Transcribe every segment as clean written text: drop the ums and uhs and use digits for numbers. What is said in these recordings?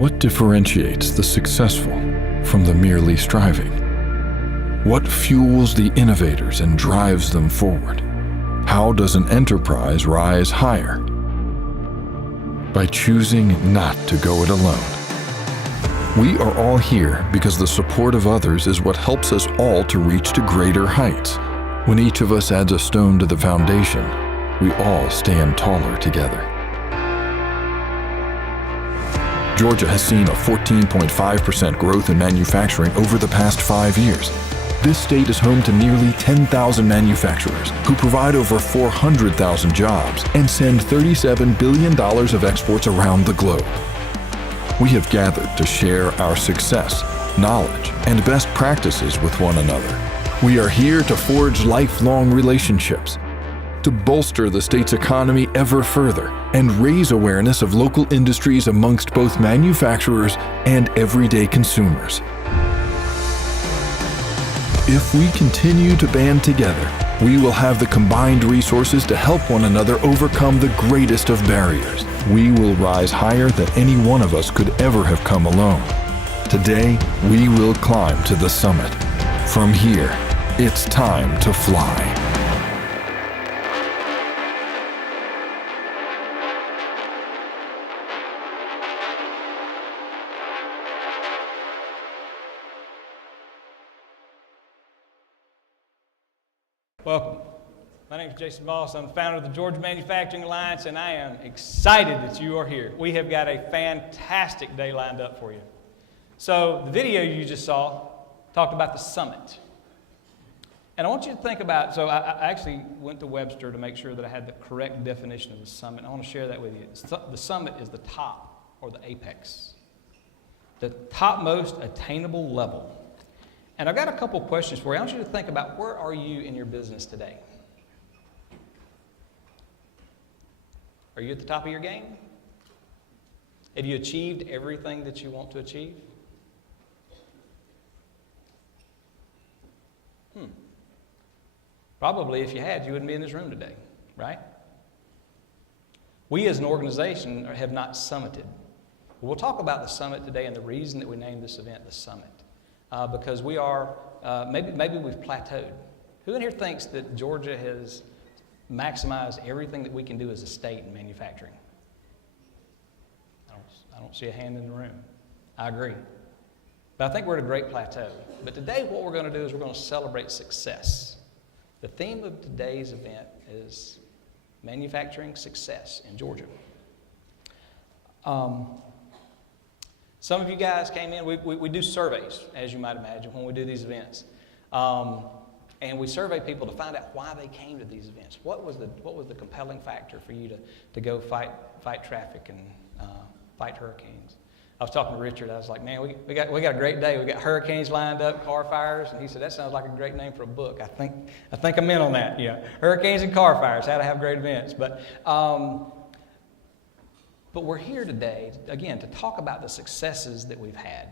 What differentiates the successful from the merely striving? What fuels the innovators and drives them forward? How does an enterprise rise higher? By choosing not to go it alone. We are all here because the support of others is what helps us all to reach to greater heights. When each of us adds a stone to the foundation, we all stand taller together. Georgia has seen a 14.5% growth in manufacturing over the past 5 years. This state is home to nearly 10,000 manufacturers who provide over 400,000 jobs and send $37 billion of exports around the globe. We have gathered to share our success, knowledge, and best practices with one another. We are here to forge lifelong relationships, to bolster the state's economy ever further, and raise awareness of local industries amongst both manufacturers and everyday consumers. If we continue to band together, we will have the combined resources to help one another overcome the greatest of barriers. We will rise higher than any one of us could ever have come alone. Today, we will climb to the summit. From here, it's time to fly. Welcome. My name is Jason Voss. I'm the founder of the Georgia Manufacturing Alliance, and I am excited that you are here. We have got a fantastic day lined up for you. So the video you just saw talked about the summit. And I want you to think about, so I actually went to Webster to make sure that I had the correct definition of the summit. I want to share that with you. The summit is the top or the apex, the topmost attainable level. And I've got a couple questions for you. I want you to think about, where are you in your business today? Are you at the top of your game? Have you achieved everything that you want to achieve? Probably if you had, you wouldn't be in this room today, right? We as an organization have not summited. We'll talk about the summit today and the reason that we named this event the summit. Because we are, maybe we've plateaued. Who in here thinks that Georgia has maximized everything that we can do as a state in manufacturing? I don't see a hand in the room. I agree. But I think we're at a great plateau. But today what we're going to do is we're going to celebrate success. The theme of today's event is manufacturing success in Georgia. Some of you guys came in, we do surveys, as you might imagine, when we do these events. And we survey people to find out why they came to these events. What was the compelling factor for you to go fight traffic and fight hurricanes? I was talking to Richard, I was like, man, we got a great day. We got hurricanes lined up, car fires, and he said, that sounds like a great name for a book. I think I'm in on that, yeah. Hurricanes and car fires, how to have great events. But we're here today, again, to talk about the successes that we've had.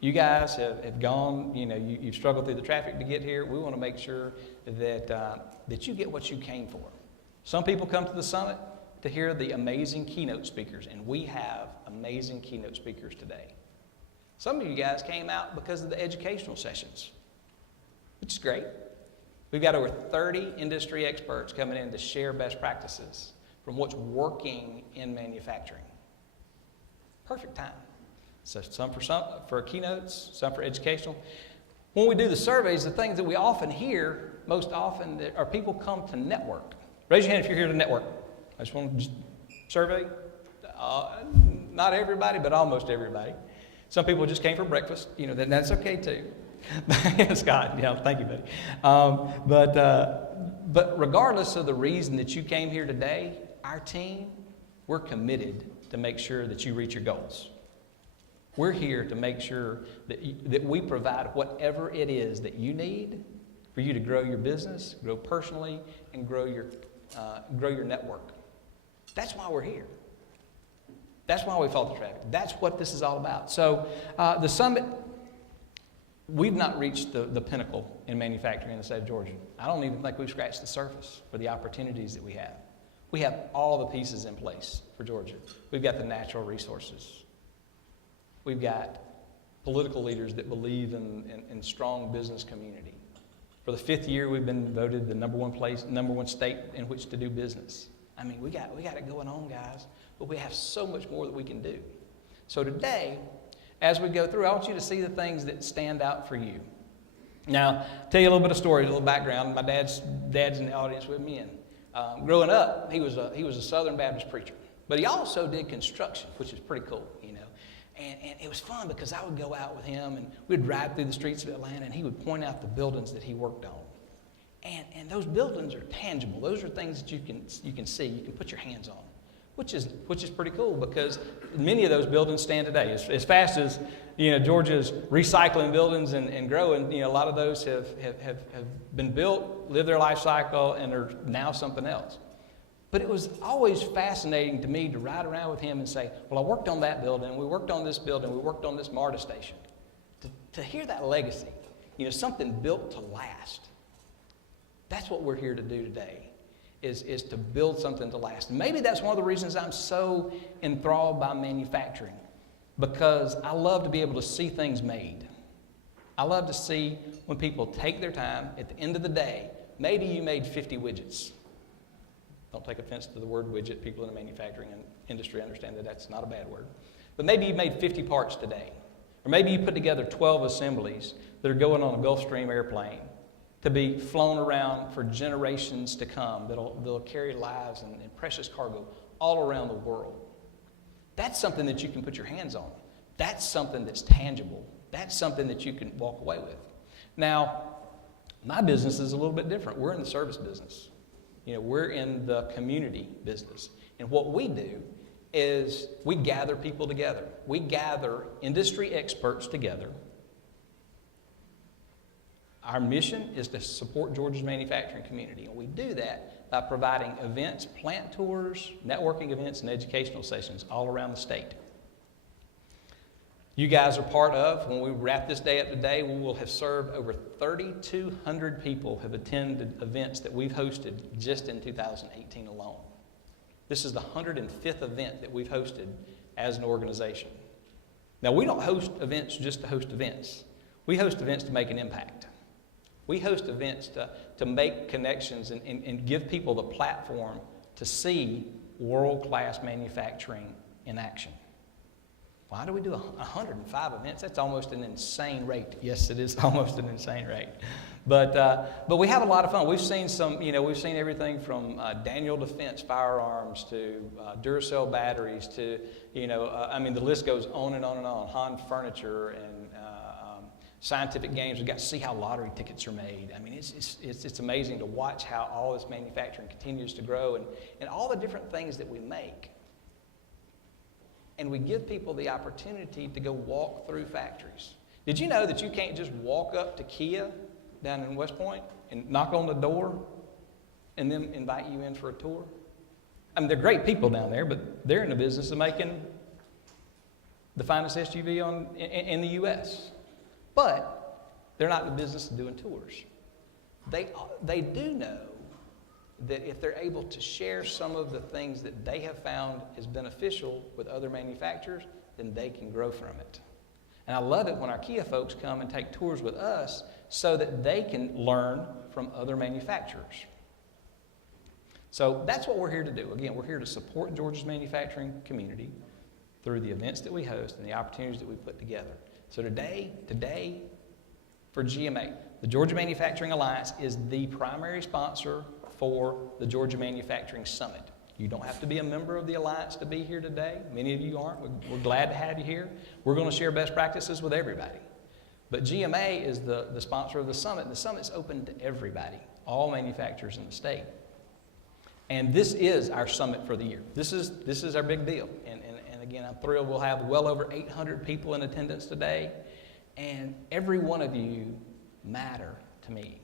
You guys have gone, you've struggled through the traffic to get here. We want to make sure that you get what you came for. Some people come to the summit to hear the amazing keynote speakers, and we have amazing keynote speakers today. Some of you guys came out because of the educational sessions, which is great. We've got over 30 industry experts coming in to share best practices from what's working in manufacturing. Perfect time. So some for keynotes, some for educational. When we do the surveys, the things that we often hear, most often, are people come to network. Raise your hand if you're here to network. I just want to survey. Not everybody, but almost everybody. Some people just came for breakfast. That's okay too. Scott, thank you, buddy. But regardless of the reason that you came here today, our team, we're committed to make sure that you reach your goals. We're here to make sure that we provide whatever it is that you need for you to grow your business, grow personally, and grow your network. That's why we're here. That's why we fought the traffic. That's what this is all about. So the summit, we've not reached the pinnacle in manufacturing in the state of Georgia. I don't even think we've scratched the surface for the opportunities that we have. We have all the pieces in place for Georgia. We've got the natural resources. We've got political leaders that believe in strong business community. For the 5th year, we've been voted the number one state in which to do business. I mean, we got it going on, guys, but we have so much more that we can do. So today, as we go through, I want you to see the things that stand out for you. Now, tell you a little bit of story, a little background. My dad's in the audience with me, and growing up, he was a Southern Baptist preacher, but he also did construction, which is pretty cool, you know. And it was fun because I would go out with him, and we'd ride through the streets of Atlanta, and he would point out the buildings that he worked on. And those buildings are tangible. Those are things that you can see, you can put your hands on, which is pretty cool because many of those buildings stand today. As fast as Georgia's recycling buildings and growing, a lot of those have been built, lived their life cycle, and are now something else. But it was always fascinating to me to ride around with him and say, well, I worked on that building, we worked on this building, we worked on this MARTA station. To hear that legacy, something built to last. That's what we're here to do today, is to build something to last. And maybe that's one of the reasons I'm so enthralled by manufacturing, because I love to be able to see things made. I love to see when people take their time, at the end of the day, maybe you made 50 widgets. Don't take offense to the word widget. People in the manufacturing industry understand that that's not a bad word. But maybe you made 50 parts today. Or maybe you put together 12 assemblies that are going on a Gulfstream airplane to be flown around for generations to come, that'll carry lives and precious cargo all around the world. That's something that you can put your hands on. That's something that's tangible. That's something that you can walk away with. Now, my business is a little bit different. We're in the service business. We're in the community business. And what we do is we gather people together. We gather industry experts together. Our mission is to support Georgia's manufacturing community. And we do that by providing events, plant tours, networking events, and educational sessions all around the state. You guys are part of, when we wrap this day up today, we will have served over 3,200 people have attended events that we've hosted just in 2018 alone. This is the 105th event that we've hosted as an organization. Now, we don't host events just to host events. We host events to make an impact. We host events to make connections and give people the platform to see world-class manufacturing in action. Why do we do 105 events? That's almost an insane rate. Yes, it is almost an insane rate. But we have a lot of fun. We've seen we've seen everything from Daniel Defense firearms to Duracell batteries to, the list goes on and on and on. Han Furniture and Scientific Games. We've got to see how lottery tickets are made. I mean, it's amazing to watch how all this manufacturing continues to grow and all the different things that we make. And we give people the opportunity to go walk through factories. Did you know that you can't just walk up to Kia down in West Point and knock on the door and then invite you in for a tour? I mean, they're great people down there, but they're in the business of making the finest SUV in the U.S. But they're not in the business of doing tours. They do know that if they're able to share some of the things that they have found is beneficial with other manufacturers, then they can grow from it. And I love it when our Kia folks come and take tours with us so that they can learn from other manufacturers. So that's what we're here to do. Again, we're here to support Georgia's manufacturing community through the events that we host and the opportunities that we put together. So today, for GMA, the Georgia Manufacturing Alliance is the primary sponsor for the Georgia Manufacturing Summit. You don't have to be a member of the Alliance to be here today. Many of you aren't. We're glad to have you here. We're going to share best practices with everybody. But GMA is the sponsor of the summit, and the summit's open to everybody, all manufacturers in the state. And this is our summit for the year. This is our big deal. And again, I'm thrilled we'll have well over 800 people in attendance today. And every one of you matter to me.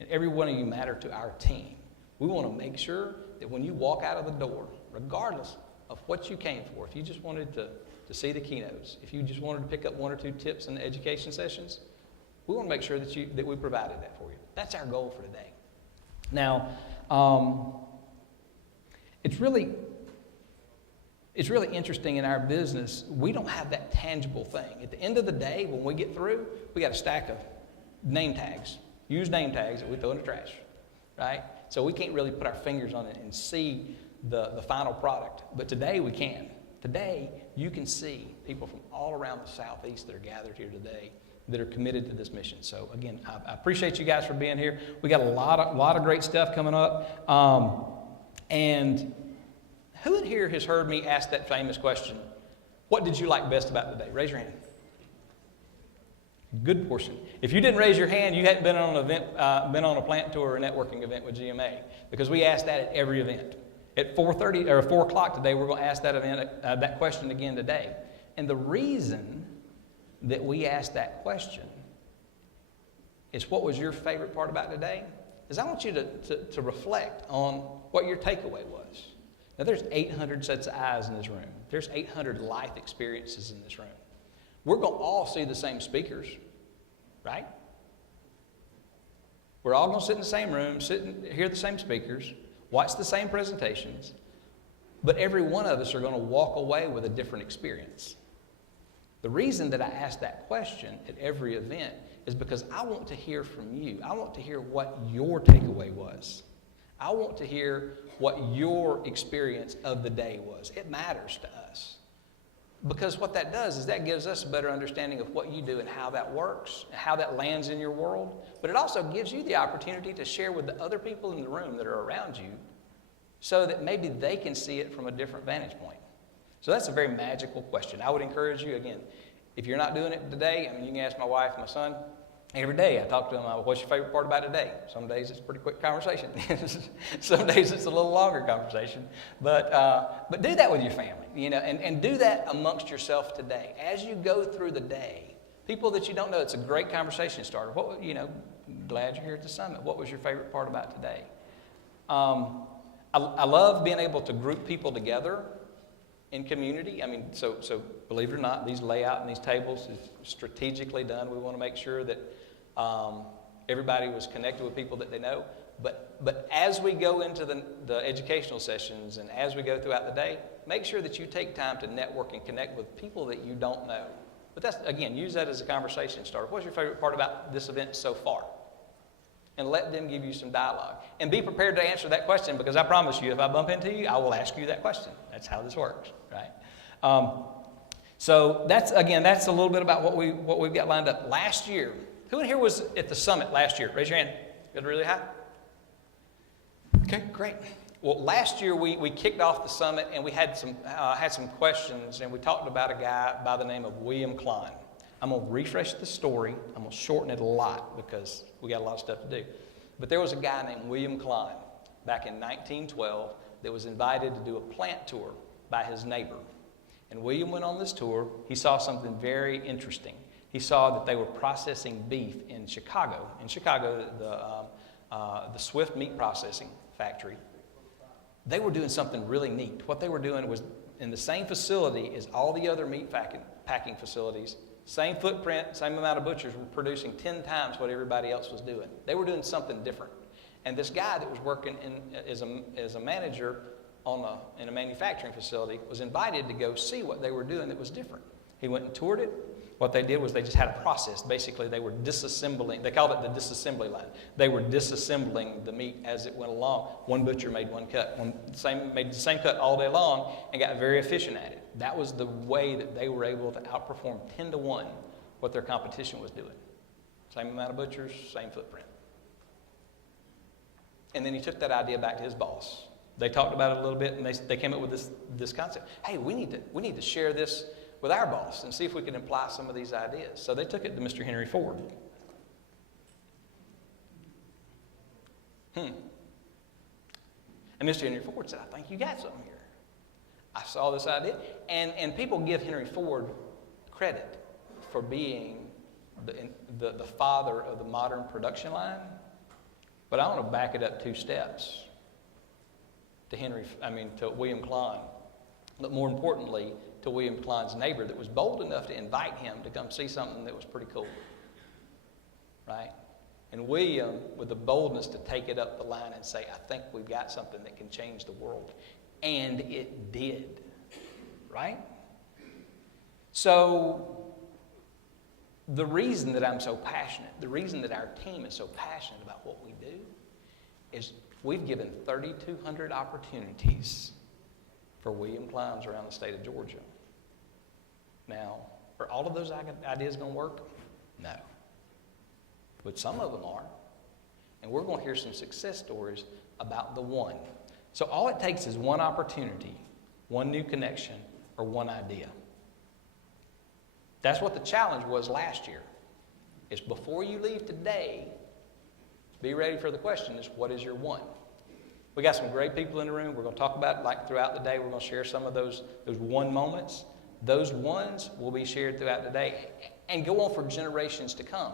And every one of you matter to our team. We want to make sure that when you walk out of the door, regardless of what you came for, if you just wanted to see the keynotes, if you just wanted to pick up one or two tips in the education sessions, we want to make sure that we provided that for you. That's our goal for today. Now, it's really it's really interesting in our business, we don't have that tangible thing. At the end of the day, when we get through, we got a stack of name tags, used name tags that we throw in the trash, right? So we can't really put our fingers on it and see the final product. But today we can. Today, you can see people from all around the Southeast that are gathered here today that are committed to this mission. So again, I appreciate you guys for being here. We got a lot of great stuff coming up. And who in here has heard me ask that famous question, what did you like best about today? Raise your hand. Good portion. If you didn't raise your hand, you hadn't been on an event, been on a plant tour or a networking event with GMA, because we ask that at every event. At 4:30 or 4 o'clock today, we're going to ask that question again today. And the reason that we ask that question is, what was your favorite part about today? Is I want you to reflect on what your takeaway was. Now, there's 800 sets of eyes in this room. There's 800 life experiences in this room. We're going to all see the same speakers, right? We're all going to sit in the same room, hear the same speakers, watch the same presentations, but every one of us are going to walk away with a different experience. The reason that I ask that question at every event is because I want to hear from you. I want to hear what your takeaway was. I want to hear what your experience of the day was. It matters to us. Because what that does is that gives us a better understanding of what you do and how that works, and how that lands in your world. But it also gives you the opportunity to share with the other people in the room that are around you so that maybe they can see it from a different vantage point. So that's a very magical question. I would encourage you, again, if you're not doing it today, I mean, you can ask my wife, my son. Every day I talk to them, what's your favorite part about today? Some days it's a pretty quick conversation. Some days it's a little longer conversation. But do that with your family, and do that amongst yourself today. As you go through the day, people that you don't know, it's a great conversation starter. Glad you're here at the summit. What was your favorite part about today? I love being able to group people together in community. I mean, so believe it or not, these layout and these tables is strategically done. We want to make sure that everybody was connected with people that they know. But as we go into the educational sessions and as we go throughout the day, make sure that you take time to network and connect with people that you don't know. But that's, again, use that as a conversation starter. What's your favorite part about this event so far? And let them give you some dialogue. And be prepared to answer that question, because I promise you, if I bump into you, I will ask you that question. That's how this works, right? So that's a little bit about what we've got lined up. Last year, who in here was at the summit last year? Raise your hand. Good, really high? Okay, great. Well, last year we kicked off the summit and we had some questions, and we talked about a guy by the name of William Klein. I'm going to refresh the story. I'm going to shorten it a lot because we got a lot of stuff to do. But there was a guy named William Klein back in 1912 that was invited to do a plant tour by his neighbor. And William went on this tour. He saw something very interesting. He saw that they were processing beef in Chicago. In Chicago, the Swift meat processing factory, they were doing something really neat. What they were doing was in the same facility as all the other meat packing facilities. Same footprint, same amount of butchers were producing 10 times what everybody else was doing. They were doing something different. And this guy that was working as a manager in a manufacturing facility was invited to go see what they were doing that was different. He went and toured it. What they did was they just had a process. Basically, they were disassembling. They called it the disassembly line. They were disassembling the meat as it went along. One butcher made one cut, made the same cut all day long and got very efficient at it. That was the way that they were able to outperform 10-1 what their competition was doing. Same amount of butchers, same footprint. And then he took that idea back to his boss. They talked about it a little bit, and they came up with this concept. Hey, we need to share this with our boss and see if we can apply some of these ideas. So they took it to Mr. Henry Ford. And Mr. Henry Ford said, I think you got something here. I saw this idea. And people give Henry Ford credit for being the father of the modern production line. But I want to back it up 2 steps to William Klein. But more importantly, to William Klein's neighbor that was bold enough to invite him to come see something that was pretty cool. Right? And William, with the boldness to take it up the line and say, I think we've got something that can change the world. And it did. right? So the reason that I'm so passionate, the reason that our team is so passionate about what we do is we've given 3,200 opportunities for William Climbs around the state of Georgia. Now, are all of those ideas going to work? No. But some of them are. And we're going to hear some success stories about the one. So all it takes is one opportunity, one new connection, or one idea. That's what the challenge was last year. Is before you leave today, be ready for the question is, what is your one? We got some great people in the room. We're going to talk about it like throughout the day. We're going to share some of those one moments. Those ones will be shared throughout the day and go on for generations to come.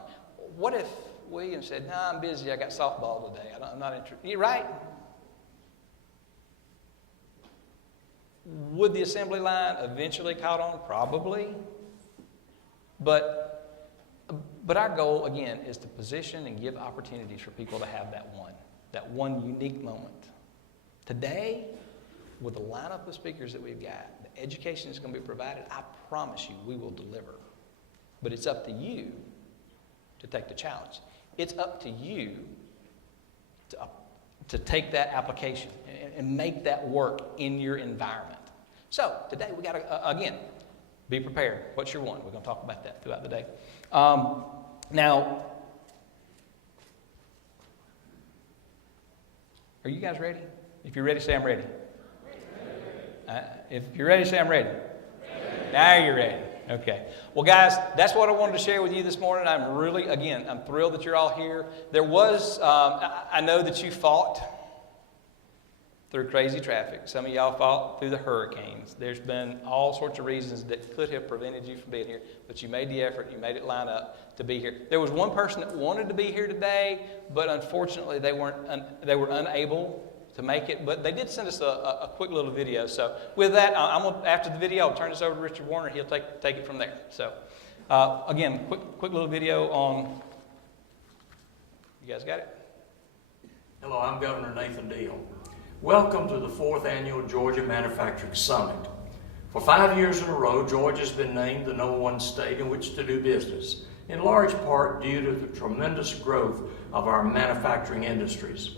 What if William said, no, I'm busy. I got softball today. I'm not interested. You're right. Would the assembly line eventually caught on? Probably. But our goal, again, is to position and give opportunities for people to have that one unique moment. Today, with the lineup of speakers that we've got, the education that's going to be provided, I promise you we will deliver. But it's up to you to take the challenge. It's up to you to take that application and make that work in your environment. So today we got to, again, be prepared. What's your one? We're going to talk about that throughout the day. Now, are you guys ready? If you're ready, say I'm ready. If you're ready, say I'm ready. Now you're ready. Okay. Well, guys, that's what I wanted to share with you this morning. I'm thrilled that you're all here. There was, I know that you fought through crazy traffic. Some of y'all fought through the hurricanes. There's been all sorts of reasons that could have prevented you from being here, but you made the effort, you made it line up to be here. There was one person that wanted to be here today, but unfortunately they were unable to make it, but they did send us a quick little video. So with that, after the video, I'll turn this over to Richard Warner. He'll take it from there. So again, quick little video on, you guys got it? Hello, I'm Governor Nathan Deal. Welcome to the 4th Annual Georgia Manufacturing Summit. For 5 years in a row, Georgia's been named the #1 state in which to do business, in large part due to the tremendous growth of our manufacturing industries.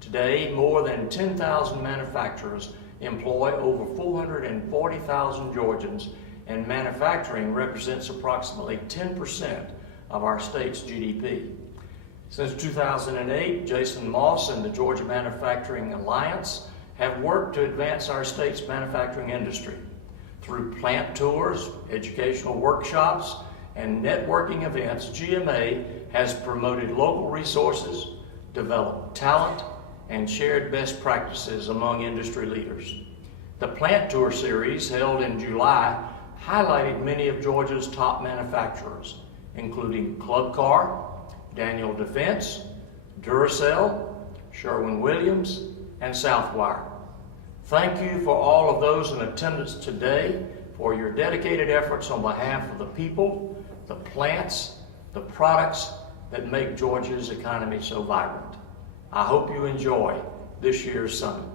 Today, more than 10,000 manufacturers employ over 440,000 Georgians, and manufacturing represents approximately 10% of our state's GDP. Since 2008, Jason Moss and the Georgia Manufacturing Alliance have worked to advance our state's manufacturing industry. Through plant tours, educational workshops, and networking events, GMA has promoted local resources, developed talent, and shared best practices among industry leaders. The Plant Tour series held in July highlighted many of Georgia's top manufacturers, including Club Car, Daniel Defense, Duracell, Sherwin-Williams, and Southwire. Thank you for all of those in attendance today for your dedicated efforts on behalf of the people, the plants, the products that make Georgia's economy so vibrant. I hope you enjoy this year's summit.